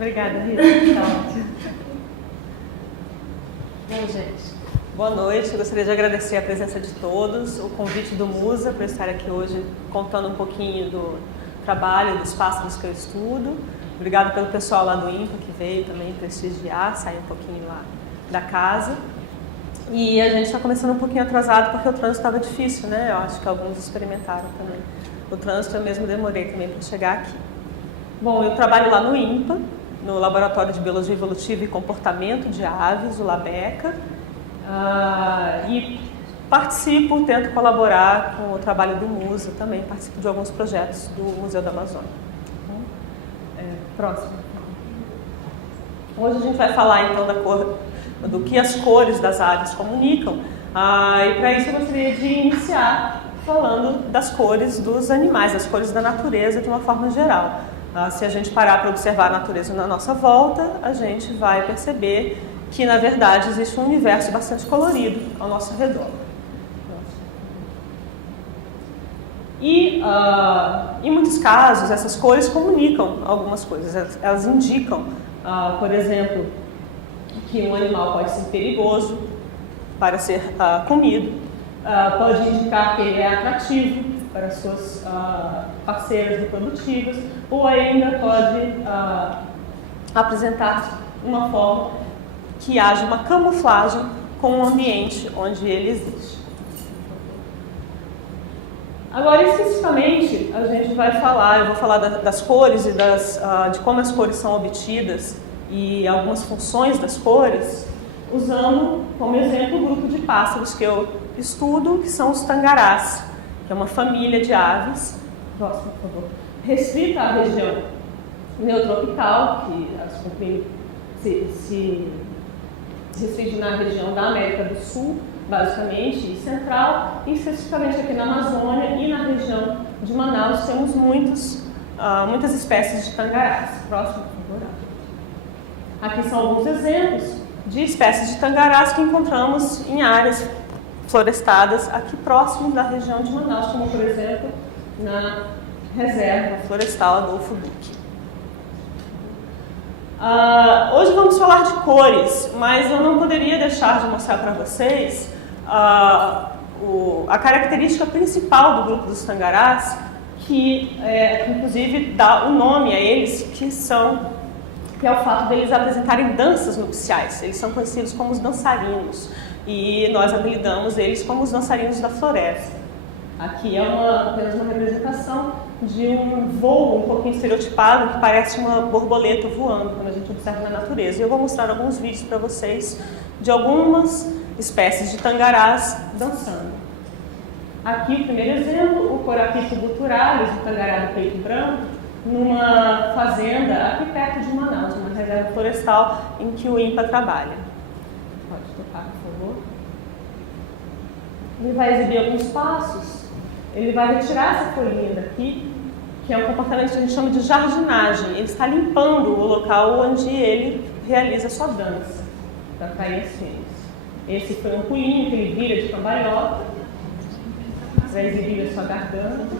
Obrigada, Rita. Tá ótimo. Bom, gente, boa noite. Eu gostaria de agradecer a presença de todos, o convite do Musa para estar aqui hoje contando um pouquinho do trabalho dos pássaros que eu estudo. Obrigada pelo pessoal lá do INPA que veio também prestigiar, sair um pouquinho lá da casa. E a gente está começando um pouquinho atrasado porque o trânsito estava difícil, né? Eu acho que alguns experimentaram também. O trânsito eu mesmo demorei também para chegar aqui. Bom, eu trabalho lá no INPA, no Laboratório de Biologia Evolutiva e Comportamento de Aves, o LABECA, e participo, tento colaborar com o trabalho do Musa também, participo de alguns projetos do Museu da Amazônia. Próximo. Hoje a gente vai falar então do que as cores das aves comunicam, e para isso eu gostaria de iniciar falando das cores dos animais, das cores da natureza de uma forma geral. Se a gente parar para observar a natureza na nossa volta, a gente vai perceber que, na verdade, existe um universo bastante colorido ao nosso redor. E, em muitos casos, essas cores comunicam algumas coisas. Elas indicam, por exemplo, que um animal pode ser perigoso para ser comido, pode indicar que ele é atrativo para suas parceiras reprodutivas, ou ainda pode apresentar uma forma que haja uma camuflagem com o ambiente onde ele existe. Agora, especificamente, a gente vai falar, eu vou falar das cores e de como as cores são obtidas e algumas funções das cores, usando como exemplo o grupo de pássaros que eu estudo, que são os tangarás, que é uma família de aves, próximo, por favor, restrita à região neotropical, que se restringe na região da América do Sul, basicamente, e central, e especificamente aqui na Amazônia e na região de Manaus temos muitas espécies de tangarás. Próximo, por favor. Aqui são alguns exemplos de espécies de tangarás que encontramos em áreas florestadas aqui próximo da região de Manaus, como por exemplo na reserva florestal Adolfo Duque. Hoje vamos falar de cores, mas eu não poderia deixar de mostrar para vocês a característica principal do grupo dos tangarás, que inclusive dá o nome a eles, que é o fato deles apresentarem danças nupciais. Eles são conhecidos como os dançarinos. E nós apelidamos eles como os dançarinos da floresta. Aqui é apenas uma representação de um voo um pouquinho estereotipado, que parece uma borboleta voando, quando a gente observa na natureza. E eu vou mostrar alguns vídeos para vocês de algumas espécies de tangarás dançando. Aqui o primeiro exemplo, o Corapico guturalis, o tangará do peito branco, numa fazenda aqui perto de Manaus, uma reserva florestal em que o INPA trabalha. Pode tocar, por favor. Ele vai exibir alguns passos. Ele vai retirar essa folhinha daqui, que é um comportamento que a gente chama de jardinagem. Ele está limpando o local onde ele realiza a sua dança, para atrair as fêmeas. Esse foi um pulinho que ele vira de cambalhota, vai exibir a sua garganta.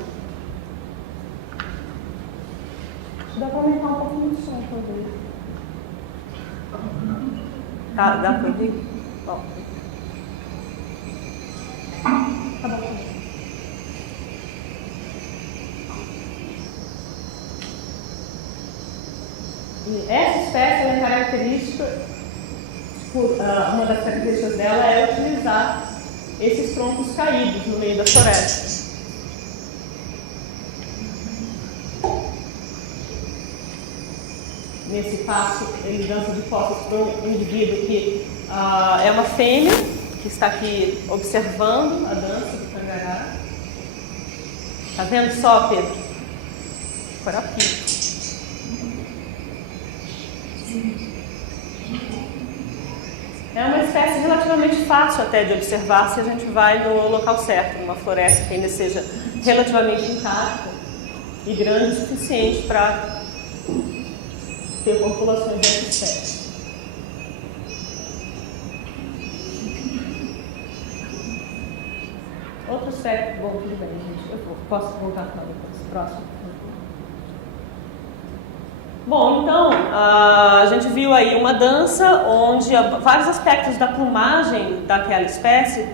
Dá para aumentar um pouquinho o som, talvez. Dá para ouvir? Bom. Tá bom. E essa espécie é característica, uma das características dela é utilizar esses troncos caídos no meio da floresta. Nesse passo, ele dança de costas para um indivíduo que é uma fêmea, que está aqui observando a dança do tangará. Está vendo só, Pedro? Corapico. É uma espécie relativamente fácil até de observar se a gente vai no local certo, numa floresta que ainda seja relativamente intacta e grande o suficiente para ter populações dessa espécie. Outro aspecto, bom, tudo bem, gente, posso voltar para depois, próximo. Bom, então, a gente viu aí uma dança onde vários aspectos da plumagem daquela espécie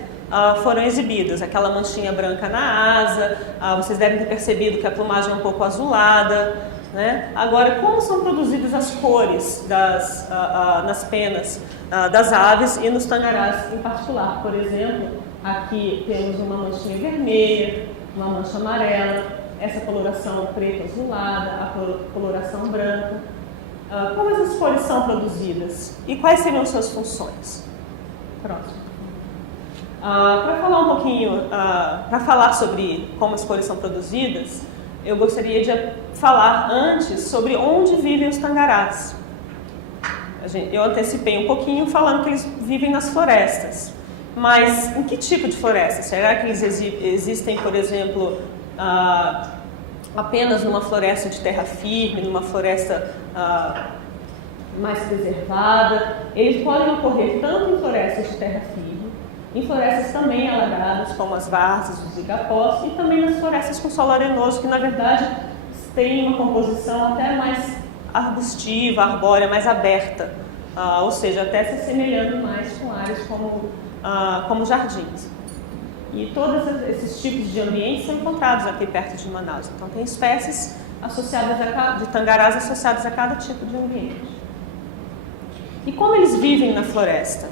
foram exibidos. Aquela manchinha branca na asa, vocês devem ter percebido que a plumagem é um pouco azulada, né? Agora, como são produzidas as cores nas penas das aves e nos tangarás em particular? Por exemplo, aqui temos uma manchinha vermelha, uma mancha amarela, essa coloração preta azulada, a coloração branca. Como essas cores são produzidas e quais seriam suas funções? Próximo. Para falar um pouquinho, para falar sobre como as cores são produzidas, eu gostaria de falar antes sobre onde vivem os tangarás. Eu antecipei um pouquinho falando que eles vivem nas florestas. Mas em que tipo de floresta? Será que eles existem, por exemplo, apenas numa floresta de terra firme, numa floresta mais preservada? Eles podem ocorrer tanto em florestas de terra firme, em florestas também alagadas, como as várzeas, os igapós, e também nas florestas com solo arenoso, que na verdade tem uma composição até mais arbustiva, arbórea, mais aberta, ou seja, até se assemelhando mais com áreas como jardins. E todos esses tipos de ambientes são encontrados aqui perto de Manaus. Então tem espécies associadas de tangarás associadas a cada tipo de ambiente. E como eles vivem na floresta?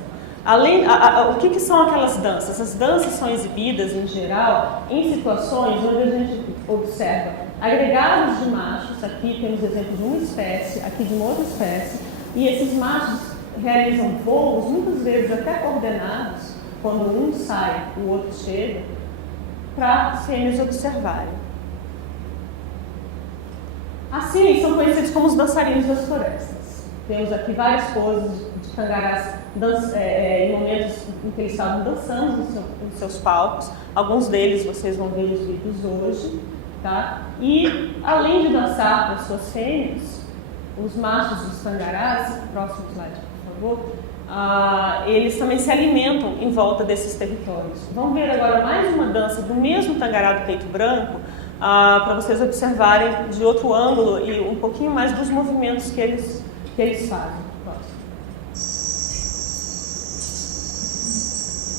O que são aquelas danças? As danças são exibidas, em geral, em situações onde a gente observa agregados de machos. Aqui temos exemplo de uma espécie, aqui de uma outra espécie, e esses machos realizam voos, muitas vezes até coordenados, quando um sai, o outro chega, para as fêmeas observarem. Assim, são conhecidos como os dançarinos das florestas. Temos aqui várias poses de tangarás em momentos em que eles estavam dançando nos seus palcos. Alguns deles vocês vão ver nos vídeos hoje. Tá? E, além de dançar com as suas fêmeas, os machos dos tangarás, próximo slide, por favor, eles também se alimentam em volta desses territórios. Vamos ver agora mais uma dança do mesmo tangará do peito branco, para vocês observarem de outro ângulo e um pouquinho mais dos movimentos que eles fazem. Próximo.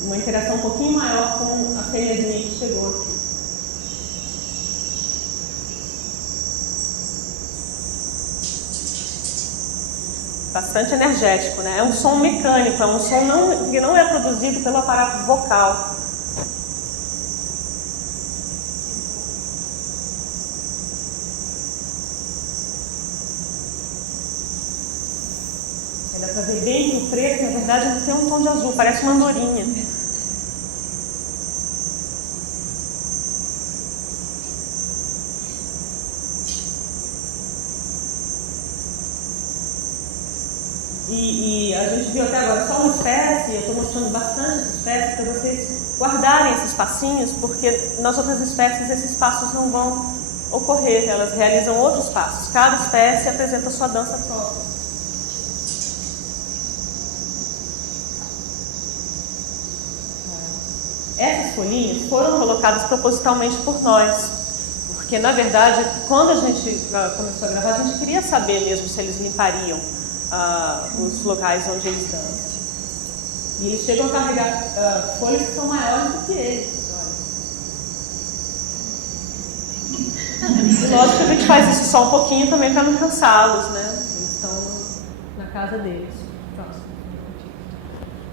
Uma interação um pouquinho maior com a fêmeazinha que chegou aqui. Bastante energético, né? É um som mecânico, é um som que não é produzido pelo aparato vocal. Dá pra ver bem que o preto, na verdade, ele tem um tom de azul, parece uma andorinha. E a gente viu até agora só uma espécie, eu estou mostrando bastante essa espécie para vocês guardarem esses passinhos, porque nas outras espécies esses passos não vão ocorrer, elas realizam outros passos. Cada espécie apresenta a sua dança própria. Essas folhinhas foram colocadas propositalmente por nós, porque na verdade, quando a gente começou a gravar, a gente queria saber mesmo se eles limpariam os locais onde eles dançam. E eles chegam a carregar folhas que são maiores do que eles. E lógico que a gente faz isso só um pouquinho também para não cansá-los, né? Eles estão na casa deles. Próximo.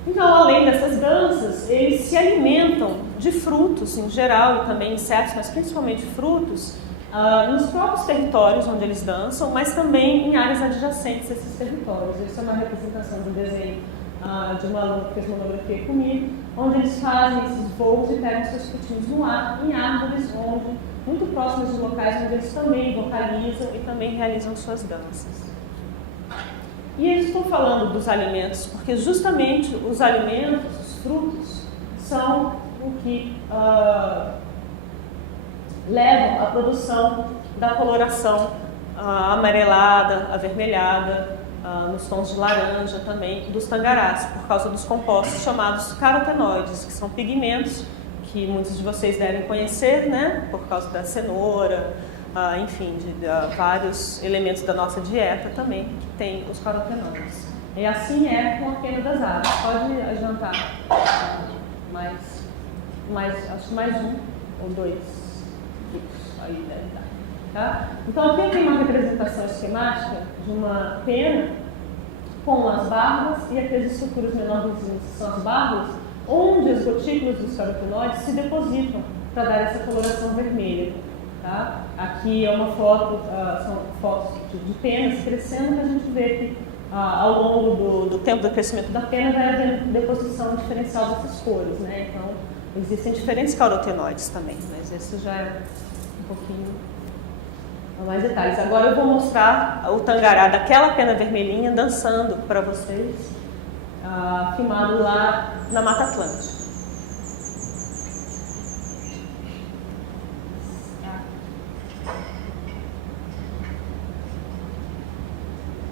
Então, além dessas danças, eles se alimentam de frutos em geral, e também insetos, mas principalmente frutos, nos próprios territórios onde eles dançam, mas também em áreas adjacentes a esses territórios. Essa é uma representação do desenho de uma aluna que fez monografia comigo, onde eles fazem esses voos e pegam seus frutinhos no ar, em árvores muito próximas de locais onde eles também vocalizam e também realizam suas danças. E eu estou falando dos alimentos, porque justamente os alimentos, os frutos, são o que levam à produção da coloração amarelada, avermelhada, nos tons de laranja também, dos tangarás, por causa dos compostos chamados carotenoides, que são pigmentos que muitos de vocês devem conhecer, né? Por causa da cenoura, enfim, de vários elementos da nossa dieta também, que tem os carotenoides. E assim é com a pena das aves. Pode adiantar acho que mais um ou dois. Isso, aí deve dar. Tá? Então aqui tem uma representação esquemática de uma pena com as barbas e aquelas estruturas menorzinhas que são as barbas, onde as gotículas dos carotenoides se depositam para dar essa coloração vermelha. Tá? Aqui é uma foto, são fotos de penas crescendo, que a gente vê que ao longo do tempo do crescimento da pena vai havendo deposição diferencial dessas cores. Né? Então, existem diferentes carotenoides também, mas esse já é um pouquinho mais detalhes. Agora eu vou mostrar o tangará daquela pena vermelhinha dançando para vocês, filmado lá na Mata Atlântica.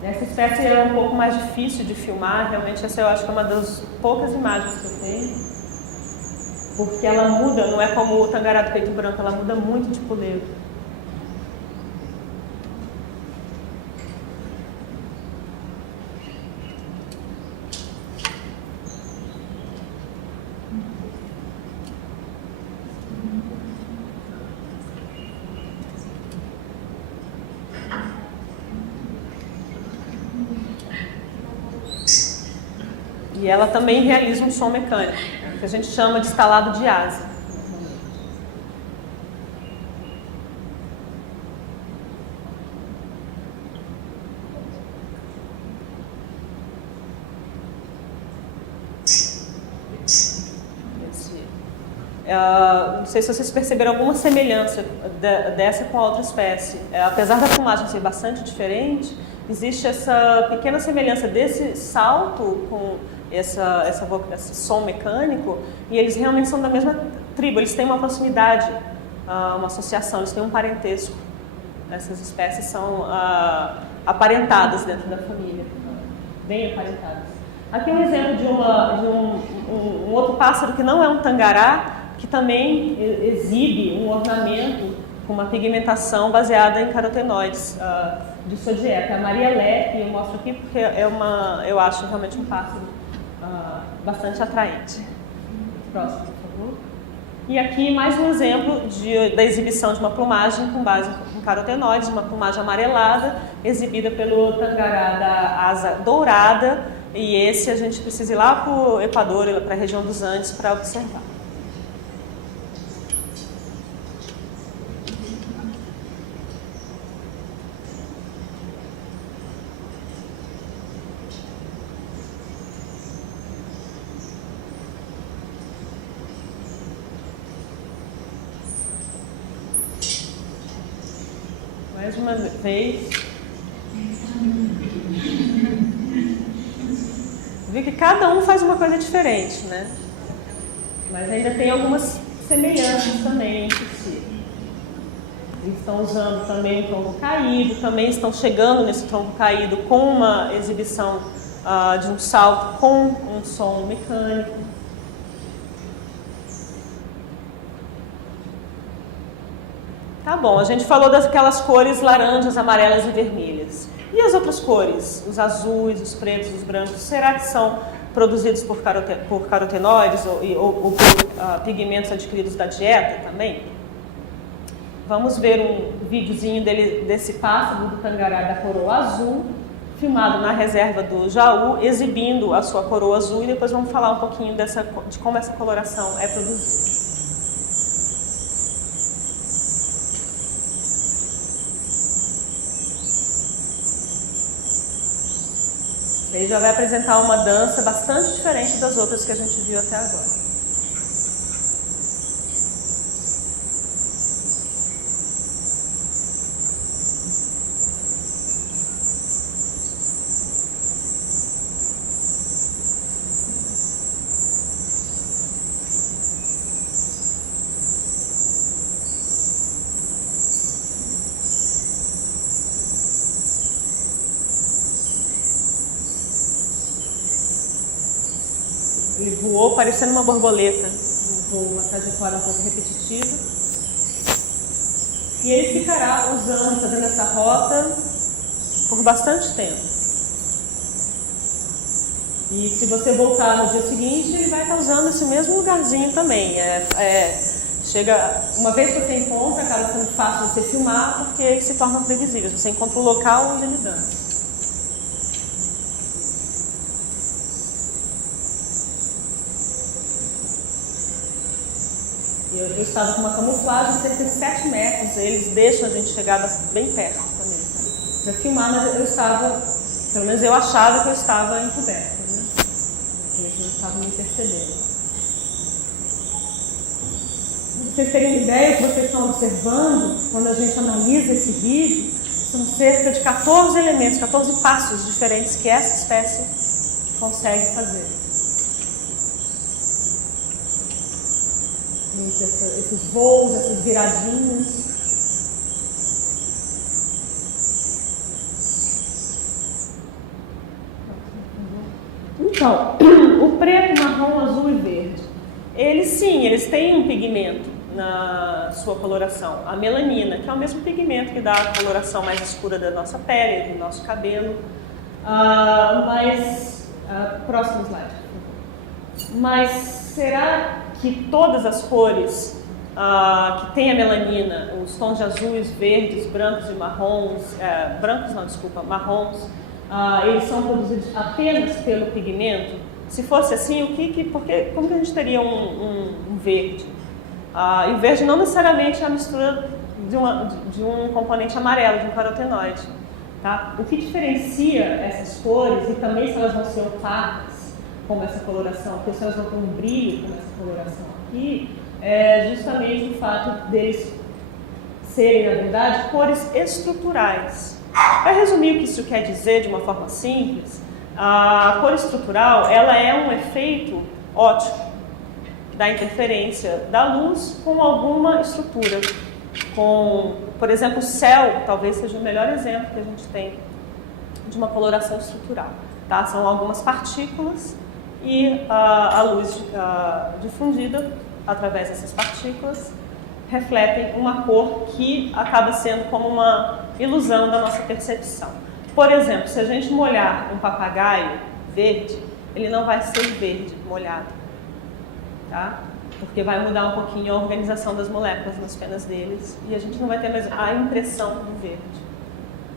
Essa espécie é um pouco mais difícil de filmar, realmente essa eu acho que é uma das poucas imagens que eu tenho, porque ela muda, não é como o tangará do peito branco, ela muda muito de puleiro. E ela também realiza um som mecânico, que a gente chama de estalado de asa. Não sei se vocês perceberam alguma semelhança dessa com a outra espécie. Apesar da plumagem ser bastante diferente, existe essa pequena semelhança desse salto com esse som mecânico, e eles realmente são da mesma tribo, eles têm uma proximidade, uma associação, eles têm um parentesco. Essas espécies são aparentadas dentro da família, bem aparentadas. Aqui é um exemplo de um outro pássaro que não é um tangará, que também exibe um ornamento com uma pigmentação baseada em carotenoides de sua dieta. A Maria Lé, que eu mostro aqui porque eu acho realmente um pássaro bastante atraente. Próximo, por favor. E aqui mais um exemplo da exibição de uma plumagem com base em carotenoides, uma plumagem amarelada, exibida pelo tangará da asa dourada, e esse a gente precisa ir lá para o Equador, para a região dos Andes, para observar. Mais uma vez. Vi que cada um faz uma coisa diferente, né? Mas ainda tem algumas semelhanças também entre si. Eles estão usando também um tronco caído, também estão chegando nesse tronco caído com uma exibição de um salto com um som mecânico. Tá bom, a gente falou daquelas cores laranjas, amarelas e vermelhas. E as outras cores? Os azuis, os pretos, os brancos, será que são produzidos por carotenoides ou por pigmentos adquiridos da dieta também? Vamos ver um videozinho desse pássaro do tangará da coroa azul, filmado na reserva do Jaú, exibindo a sua coroa azul, e depois vamos falar um pouquinho de como essa coloração é produzida. Ele já vai apresentar uma dança bastante diferente das outras que a gente viu até agora. Ele voou parecendo uma borboleta. Um voo, uma trajetória um pouco repetitiva. E ele ficará usando, fazendo essa rota por bastante tempo. E se você voltar no dia seguinte, ele vai estar usando esse mesmo lugarzinho também. Chega, uma vez que você encontra, acaba sendo fácil você filmar, porque ele se torna previsível. Você encontra o local onde ele dança. Eu estava com uma camuflagem de cerca de 7 metros, eles deixam a gente chegar bem perto também, tá? Para filmar, mas eu estava, pelo menos eu achava que eu estava encoberta, né? Eles não estavam me percebendo. Para vocês terem uma ideia, o que vocês estão observando, quando a gente analisa esse vídeo, são cerca de 14 elementos, 14 passos diferentes que essa espécie consegue fazer. Esses voos, essas viradinhas. Então, o preto, marrom, azul e verde, eles têm um pigmento na sua coloração, a melanina, que é o mesmo pigmento que dá a coloração mais escura da nossa pele, do nosso cabelo. Próximo slide. Mas será que todas as cores que têm a melanina, os tons de azuis, verdes, brancos e marrons, marrons, eles são produzidos apenas pelo pigmento? Se fosse assim, como que a gente teria um verde? E o verde não necessariamente é a mistura de um componente amarelo, de um carotenoide. Tá? O que diferencia essas cores, e também se elas vão ser opacas, como essa coloração, porque se elas vão ter um brilho como essa coloração aqui, é justamente o fato deles serem, na verdade, cores estruturais. Para resumir o que isso quer dizer de uma forma simples, a cor estrutural ela é um efeito óptico da interferência da luz com alguma estrutura. Por exemplo, o céu talvez seja o melhor exemplo que a gente tem de uma coloração estrutural. Tá? São algumas partículas e a luz difundida através dessas partículas refletem uma cor que acaba sendo como uma ilusão da nossa percepção. Por exemplo, se a gente molhar um papagaio verde, ele não vai ser verde molhado, tá? Porque vai mudar um pouquinho a organização das moléculas nas penas deles e a gente não vai ter mais a impressão do verde.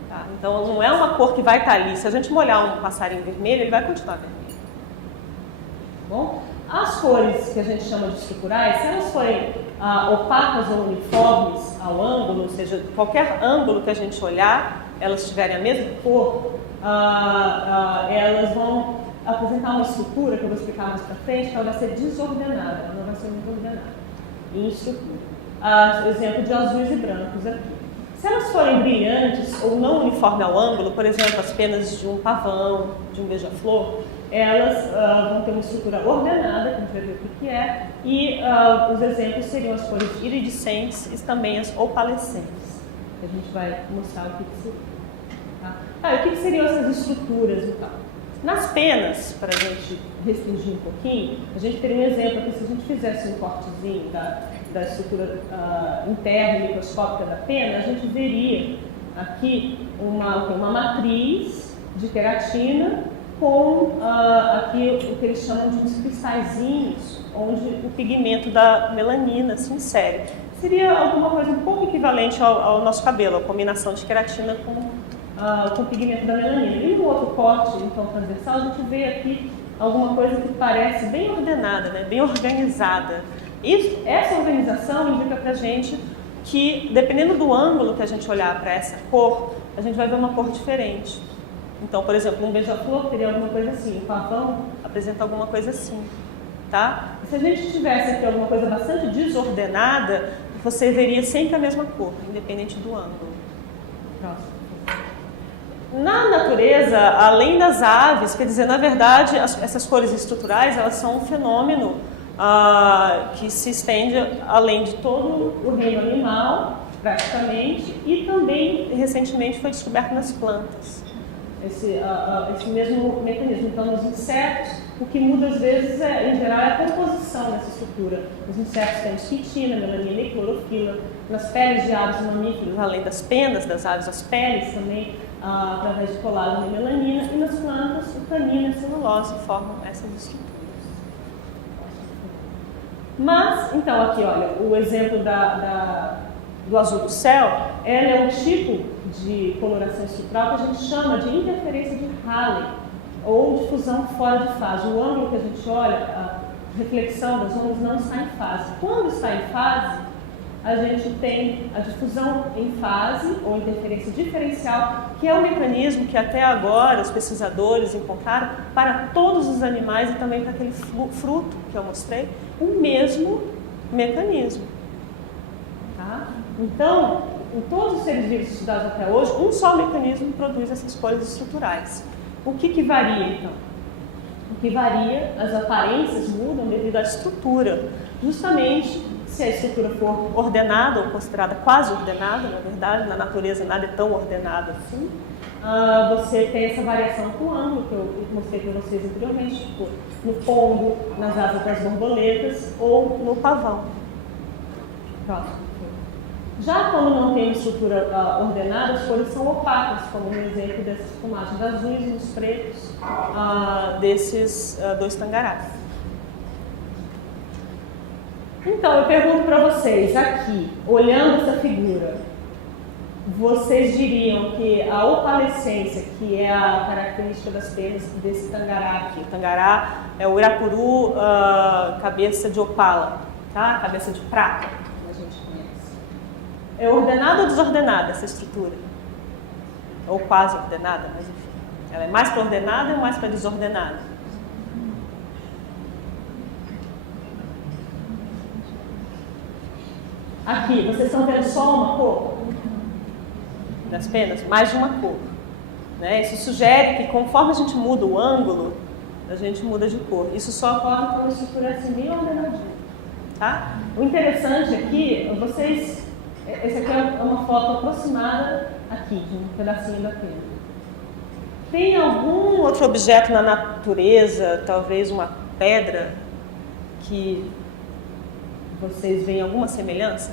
Tá? Então não é uma cor que vai estar ali. Se a gente molhar um passarinho vermelho, ele vai continuar vermelho. Bom, as cores que a gente chama de estruturais, se elas forem opacas ou uniformes ao ângulo, ou seja, qualquer ângulo que a gente olhar, elas tiverem a mesma cor, elas vão apresentar uma estrutura, que eu vou explicar mais para frente, que ela vai ser desordenada, ela não vai ser muito ordenada em estrutura. Exemplo de azuis e brancos aqui. Se elas forem brilhantes ou não uniforme ao ângulo, por exemplo, as penas de um pavão, de um beija-flor, elas vão ter uma estrutura ordenada, que a gente vai ver o que é, e os exemplos seriam as cores iridescentes e também as opalescentes, que a gente vai mostrar o que seria. Tá? O que seriam essas estruturas e tal? Nas penas, para a gente restringir um pouquinho, a gente teria um exemplo aqui, se a gente fizesse um cortezinho da estrutura interna microscópica da pena, a gente veria aqui uma matriz de queratina com aqui o que eles chamam de uns cristalzinhos, onde o pigmento da melanina se insere. Seria alguma coisa um pouco equivalente ao nosso cabelo, a combinação de queratina com o pigmento da melanina. E no outro corte, então, transversal, a gente vê aqui alguma coisa que parece bem ordenada, né? Bem organizada. Essa organização indica para a gente que, dependendo do ângulo que a gente olhar para essa cor, a gente vai ver uma cor diferente. Então, por exemplo, um beija-flor teria alguma coisa assim, um pavão apresenta alguma coisa assim. Tá? Se a gente tivesse aqui alguma coisa bastante desordenada, você veria sempre a mesma cor, independente do ângulo. Próximo. Na natureza, além das aves, quer dizer, na verdade, essas cores estruturais, elas são um fenômeno que se estende além de todo o reino animal, praticamente, e também, recentemente, foi descoberto nas plantas. Esse mesmo mecanismo. Então, nos insetos, o que muda às vezes, em geral, é a composição dessas estrutura. Os insetos têm quitina, melanina e clorofila. Nas peles de aves e mamíferos, além das penas das aves, as peles também, através de colágeno e melanina. E nas plantas, o tanino e a celulose formam essas estruturas. Mas, então, aqui, olha, o exemplo do azul do céu, ela é um tipo de coloração estrutural que a gente chama de interferência de Rayleigh, ou difusão fora de fase. O ângulo que a gente olha, a reflexão das ondas não está em fase. Quando está em fase, a gente tem a difusão em fase, ou interferência diferencial, que é um mecanismo que até agora os pesquisadores encontraram para todos os animais e também para aquele fruto que eu mostrei, o mesmo mecanismo. Tá? Então, em todos os seres vivos estudados até hoje, um só mecanismo produz essas cores estruturais. O que varia, então? O que varia, as aparências mudam devido à estrutura. Justamente, se a estrutura for ordenada ou considerada quase ordenada, na verdade, na natureza nada é tão ordenado assim, você tem essa variação com o ângulo, que eu mostrei para vocês anteriormente, tipo, no pombo, nas asas das borboletas ou no pavão. Próximo. Já quando não tem uma estrutura ordenada, as cores são opacas, como no exemplo dessas fumagens azuis e nos pretos desses dois tangarás. Então, eu pergunto para vocês aqui, olhando essa figura, vocês diriam que a opalescência, que é a característica das penas desse tangará aqui, o tangará é o Irapuru cabeça de opala, tá? Cabeça de prata, como a gente conhece. É ordenada ou desordenada essa estrutura? Ou quase ordenada, mas enfim. Ela é mais para ordenada ou mais para desordenada? Aqui, vocês estão vendo só uma cor das penas? Mais de uma cor. Né? Isso sugere que conforme a gente muda o ângulo, a gente muda de cor. Isso só ocorre quando a estrutura é assim bem ordenadinha. Tá? O interessante aqui, essa aqui é uma foto aproximada aqui, de um pedacinho da pena. Tem algum outro objeto na natureza, talvez uma pedra, que vocês veem alguma semelhança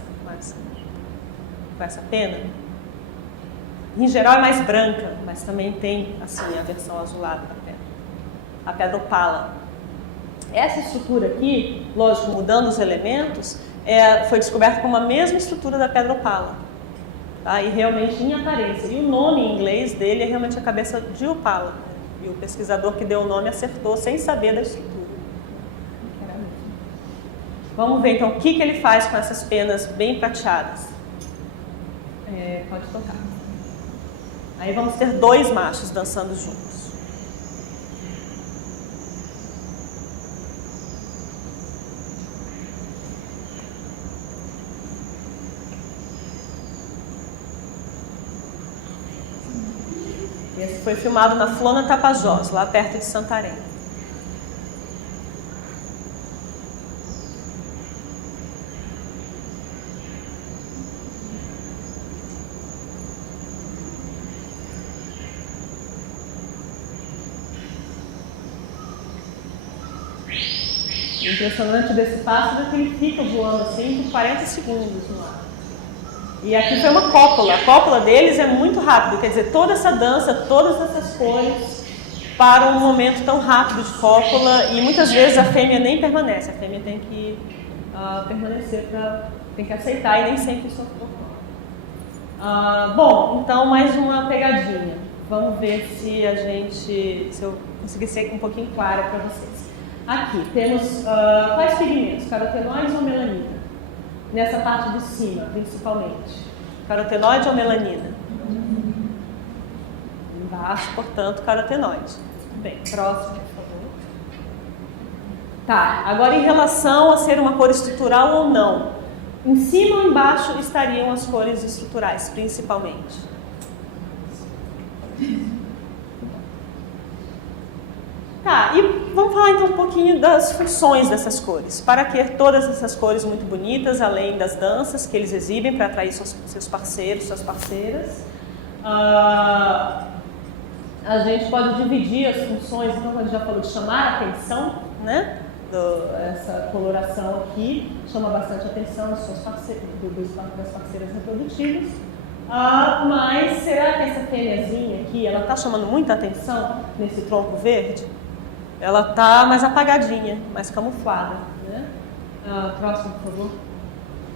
com essa pena? Em geral é mais branca, mas também tem assim a versão azulada da pedra. A pedra opala. Essa estrutura aqui, lógico, mudando os elementos, foi descoberta como a mesma estrutura da pedra opala. Tá? E realmente em aparência. E o nome em inglês dele é realmente a cabeça de opala. E o pesquisador que deu o nome acertou sem saber da estrutura. Vamos ver então o que ele faz com essas penas bem prateadas. Pode tocar. Aí vamos ter dois machos dançando juntos. Esse foi filmado na Flona Tapajós, lá perto de Santarém. O impressionante desse pássaro é que ele fica voando assim por 40 segundos no ar. E aqui foi uma cópula. A cópula deles é muito rápido, quer dizer, toda essa dança, todas essas cores para um momento tão rápido de cópula, e muitas vezes a fêmea nem permanece. A fêmea tem que permanecer, tem que aceitar, e nem sempre isso ocorre. Bom, então mais uma pegadinha. Vamos ver se eu conseguir ser um pouquinho clara para vocês. Aqui temos quais pigmentos? Carotenoides ou melanina? Nessa parte de cima, principalmente. Carotenoide ou melanina? Embaixo, portanto, carotenoide. Bem, próximo, por favor. Tá, agora em relação a ser uma cor estrutural ou não. Em cima ou embaixo estariam as cores estruturais, principalmente. Tá, e vamos falar então um pouquinho das funções dessas cores. Para que todas essas cores muito bonitas, além das danças que eles exibem para atrair seus parceiros, suas parceiras, a gente pode dividir as funções, então a gente já falou de chamar a atenção, né? essa coloração aqui chama bastante atenção das parceiras reprodutivas. Mas será que essa fêmeazinha aqui, ela está chamando muita atenção nesse tronco verde? Ela está mais apagadinha, mais camuflada, né? Próximo, por favor.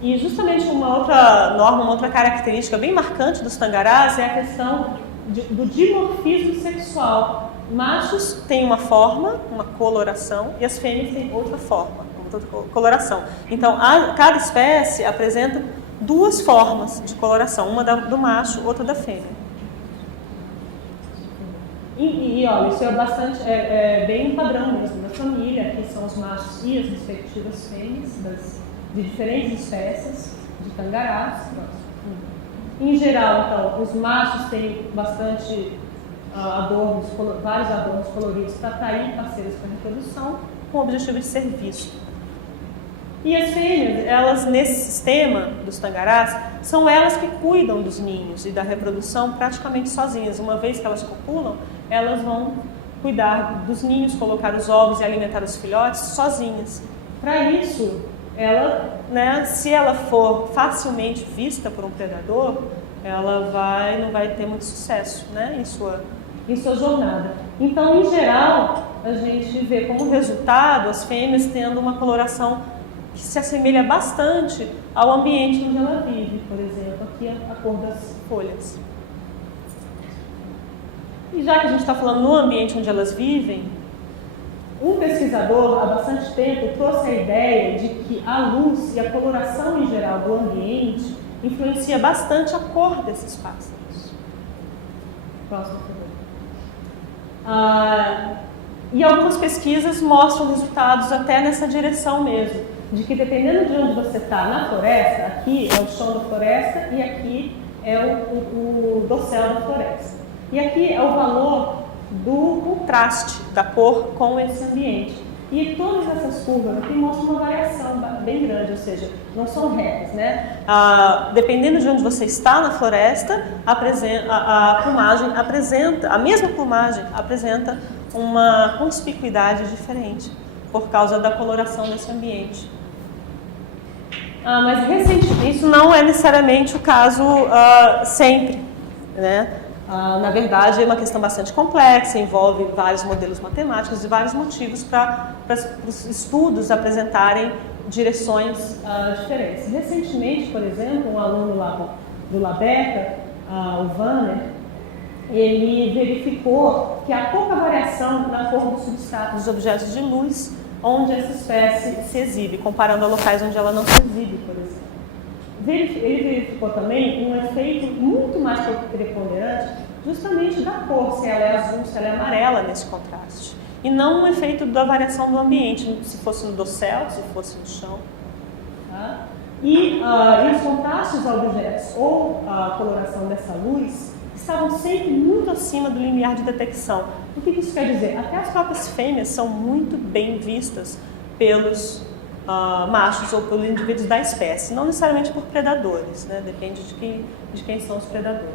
E justamente uma outra norma, uma outra característica bem marcante dos tangarás é a questão do dimorfismo sexual. Machos têm uma forma, uma coloração, e as fêmeas têm outra forma, outra coloração. Então, cada espécie apresenta duas formas de coloração, uma do macho, outra da fêmea. E olha, isso é bem padrão mesmo da família. Aqui são os machos e as respectivas fêmeas de diferentes espécies de tangarás. Em geral, então, os machos têm bastante vários adornos coloridos para atrair parceiros para reprodução, com o objetivo de ser visto. E as fêmeas, elas nesse sistema dos tangarás, são elas que cuidam dos ninhos e da reprodução praticamente sozinhas. Uma vez que elas copulam, elas vão cuidar dos ninhos, colocar os ovos e alimentar os filhotes sozinhas. Para isso, ela, se ela for facilmente vista por um predador, ela não vai ter muito sucesso, em sua jornada. Então, em geral, a gente vê como resultado as fêmeas tendo uma coloração que se assemelha bastante ao ambiente onde ela vive. Por exemplo, aqui a cor das folhas. E já que a gente está falando no ambiente onde elas vivem, um pesquisador há bastante tempo trouxe a ideia de que a luz e a coloração em geral do ambiente influencia bastante a cor desses pássaros. Próximo, por favor. E algumas pesquisas mostram resultados até nessa direção mesmo, de que dependendo de onde você está na floresta, aqui é o chão da floresta e aqui é o dossel da floresta. E aqui é o valor do contraste da cor com esse ambiente. E todas essas curvas aqui mostram uma variação bem grande, ou seja, não são retas, dependendo de onde você está na floresta, a mesma plumagem apresenta uma conspicuidade diferente por causa da coloração desse ambiente. Mas recentemente, isso não é necessariamente o caso sempre, na verdade, é uma questão bastante complexa, envolve vários modelos matemáticos e vários motivos para os estudos apresentarem direções diferentes. Recentemente, por exemplo, um aluno lá do Labeca, o Vanner, ele verificou que há pouca variação na cor do substrato dos objetos de luz onde essa espécie se exibe, comparando a locais onde ela não se exibe, por exemplo. Ele verificou também um efeito muito mais preponderante justamente da cor, se ela é azul, se ela é amarela nesse contraste. E não um efeito da variação do ambiente, se fosse no dossel, se fosse no chão. E os contrastes aos objetos ou a coloração dessa luz estavam sempre muito acima do limiar de detecção. O que isso quer dizer? Até as próprias fêmeas são muito bem vistas pelos machos ou pelos indivíduos da espécie, não necessariamente por predadores, depende de quem são os predadores.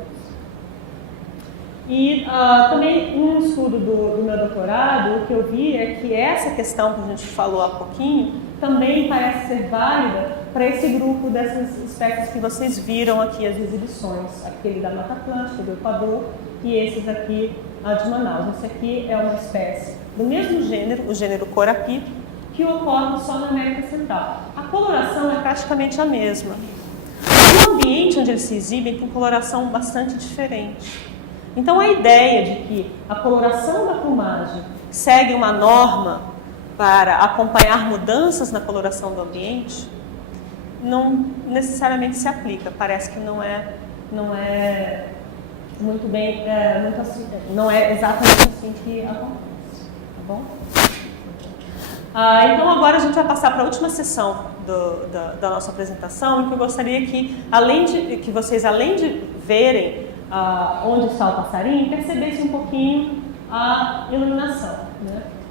E também um estudo do meu doutorado, o que eu vi é que essa questão que a gente falou há pouquinho também parece ser válida para esse grupo dessas espécies que vocês viram aqui as exibições, aquele da Mata Atlântica, do Equador, e esses aqui de Manaus. Esse aqui é uma espécie do mesmo gênero, o gênero Corapito, que ocorre só na América Central. A coloração é praticamente a mesma. O ambiente onde eles se exibem tem coloração bastante diferente. Então a ideia de que a coloração da plumagem segue uma norma para acompanhar mudanças na coloração do ambiente não necessariamente se aplica. Parece que não é muito bem, não é exatamente assim que acontece, tá bom? Então agora a gente vai passar para a última sessão da nossa apresentação, em que eu gostaria que vocês, além de verem onde está o passarinho, percebessem um pouquinho a iluminação,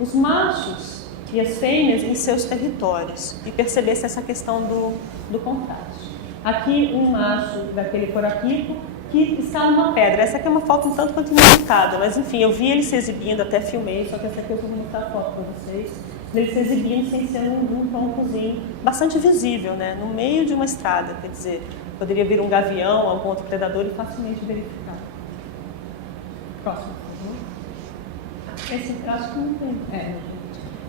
os machos e as fêmeas em seus territórios, e percebessem essa questão do contraste. Aqui um macho daquele Corapito que está numa pedra. Essa aqui é uma foto um tanto quanto inusitada, mas enfim, eu vi ele se exibindo, até filmei, só que essa aqui eu vou mostrar a foto para vocês. ele se exibindo sem ser um troncozinho bastante visível, né? No meio de uma estrada, quer dizer, poderia vir um gavião, algum outro predador e facilmente verificar. Próximo, por favor. Esse acho que não tem.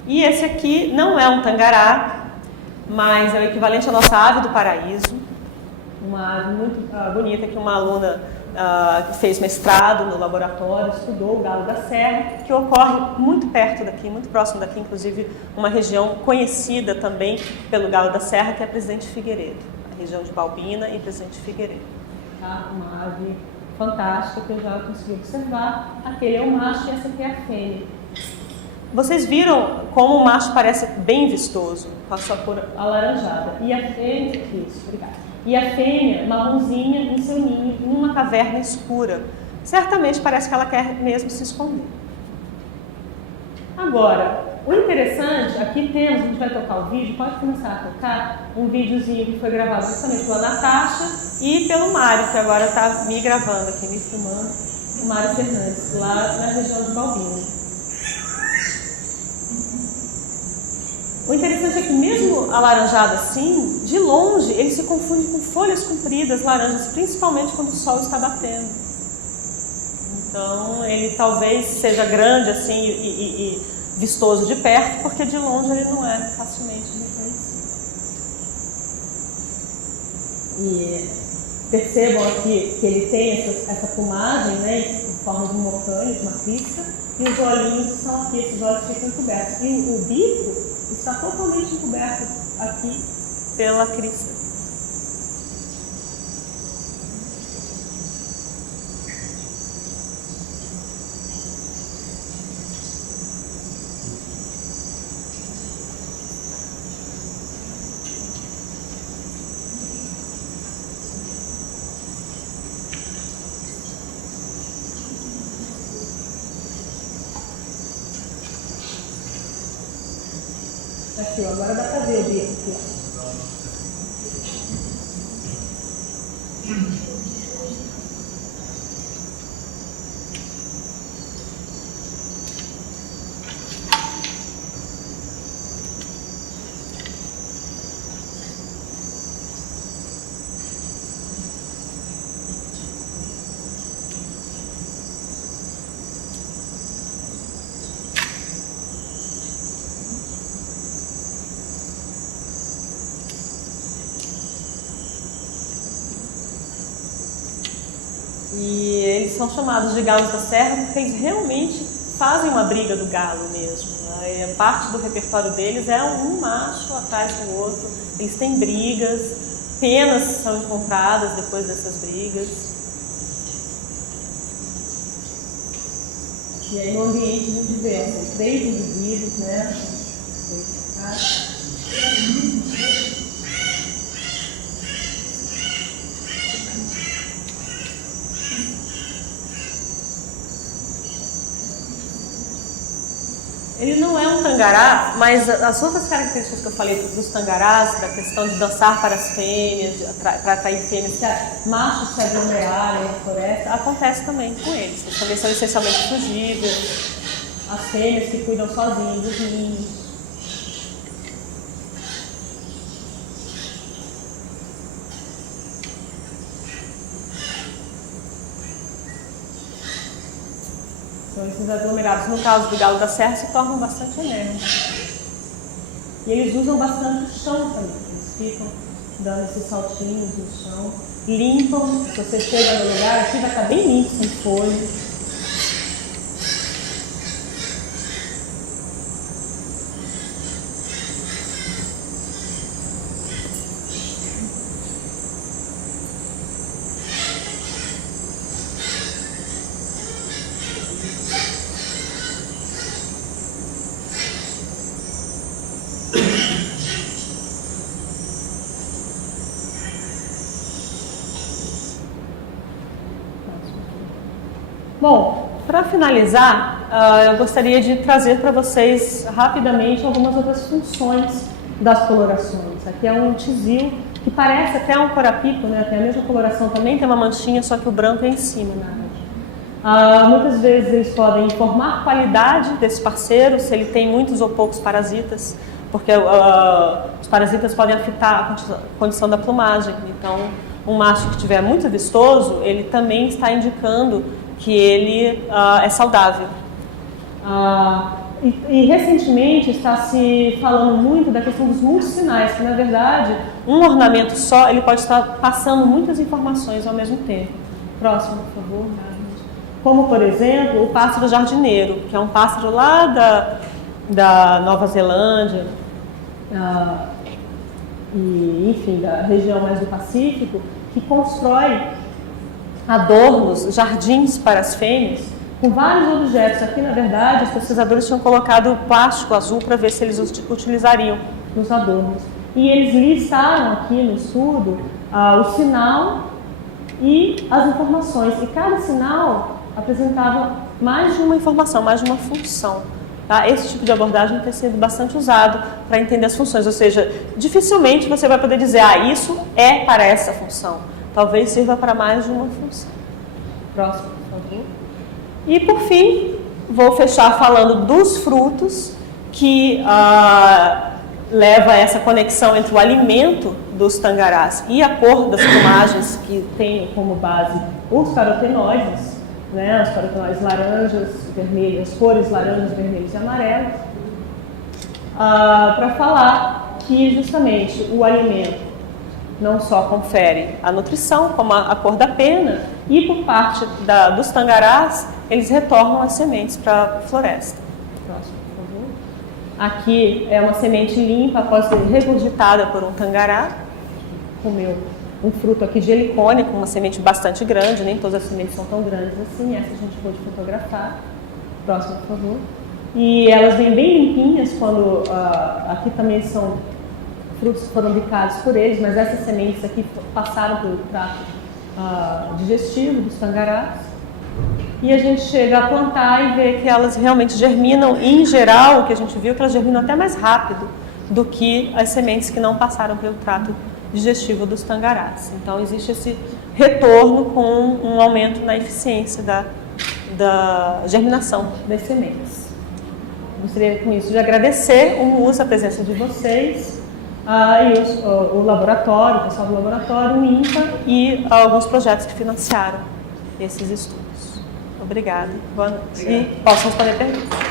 E esse aqui não é um tangará, mas é o equivalente à nossa ave do paraíso, uma ave muito bonita que uma aluna que fez mestrado no laboratório, estudou o galo da serra, que ocorre muito perto daqui, muito próximo daqui, inclusive uma região conhecida também pelo galo da serra, que é Presidente Figueiredo, a região de Balbina e Presidente Figueiredo. Tá? Uma ave fantástica que eu já consegui observar. Aquele é o macho e essa aqui é a fêmea. Vocês viram como o macho parece bem vistoso, com a sua cor alaranjada. E a fêmea, isso, obrigada. E a fêmea, marronzinha, em seu ninho, em uma caverna escura. Certamente parece que ela quer mesmo se esconder. Agora, o interessante, aqui temos, a gente vai tocar o vídeo, pode começar a tocar, um videozinho que foi gravado justamente pela Natasha e pelo Mário, que agora está me gravando aqui, me filmando, o Mário Fernandes, lá na região de Balbina. O interessante é que mesmo alaranjado assim, de longe, ele se confunde com folhas compridas, laranjas, principalmente quando o sol está batendo. Então, ele talvez seja grande assim e vistoso de perto, porque de longe ele não é facilmente reconhecido. E percebam aqui que ele tem essa plumagem, né, em forma de um mocânio, de uma crista, e os olhinhos são aqui, esses olhos ficam encobertos. E o bico está totalmente encoberto aqui pela crista. Aqui, agora dá para ver o bico aqui. E eles são chamados de galos da serra porque eles realmente fazem uma briga do galo mesmo. Né? Parte do repertório deles é um macho atrás do outro. Eles têm brigas, penas são encontradas depois dessas brigas. E aí no ambiente muito diverso, 3 indivíduos, né? Ele não é um tangará, mas as outras características que eu falei dos tangarás, da questão de dançar para as fêmeas, para atrair fêmeas, machos se aglomerarem na floresta, acontece também com eles. Eles também são essencialmente frugívoros, as fêmeas que cuidam sozinhas dos ninhos. Então, esses aglomerados, no caso do galo da serra, se tornam bastante enérgicos. E eles usam bastante o chão também. Eles ficam dando esses saltinhos no chão. Limpam. Se você chega no lugar, aqui vai estar bem limpo, sem folha. Bom, para finalizar, eu gostaria de trazer para vocês rapidamente algumas outras funções das colorações. Aqui é um tizil que parece até um corapico, né? Tem a mesma coloração também, tem uma manchinha, só que o branco é em cima, na arte. Muitas vezes eles podem informar a qualidade desse parceiro, se ele tem muitos ou poucos parasitas, porque os parasitas podem afetar a condição da plumagem. Então, um macho que estiver muito vistoso, ele também está indicando que ele é saudável. E recentemente está se falando muito da questão dos multissinais, que na verdade um ornamento só ele pode estar passando muitas informações ao mesmo tempo. Próximo, por favor. Como, por exemplo, o pássaro jardineiro, que é um pássaro lá da Nova Zelândia, e, enfim, da região mais do Pacífico, que constrói adornos, jardins para as fêmeas, com vários objetos. Aqui, na verdade, os pesquisadores tinham colocado plástico azul para ver se eles utilizariam nos adornos. E eles listaram aqui no estudo o sinal e as informações. E cada sinal apresentava mais de uma informação, mais de uma função. Tá? Esse tipo de abordagem tem sido bastante usado para entender as funções. Ou seja, dificilmente você vai poder dizer, isso é para essa função. Talvez sirva para mais de uma função. Próximo, por favor. E, por fim, vou fechar falando dos frutos, que leva a essa conexão entre o alimento dos tangarás e a cor das plumagens, que tem como base os carotenoides, né, os carotenoides laranjas, vermelhas, cores laranjas, vermelhos e amarelos, para falar que justamente o alimento não só confere a nutrição, como a cor da pena, e por parte dos tangarás, eles retornam as sementes para a floresta. Próximo, por favor. Aqui é uma semente limpa após ser regurgitada por um tangará. Comeu um fruto aqui de helicônia, com uma semente bastante grande, nem todas as sementes são tão grandes assim, essa a gente pode fotografar. Próximo, por favor. E elas vêm bem limpinhas quando aqui também são frutos que foram bicados por eles, mas essas sementes aqui passaram pelo trato digestivo dos tangarás. E a gente chega a plantar e vê que elas realmente germinam, e em geral o que a gente viu é que elas germinam até mais rápido do que as sementes que não passaram pelo trato digestivo dos tangarás. Então existe esse retorno com um aumento na eficiência da germinação das sementes. Gostaria com isso de agradecer o MUS, a presença de vocês, e o laboratório, o pessoal do laboratório, o INPA e alguns projetos que financiaram esses estudos. Obrigada. Boa noite. E posso responder perguntas?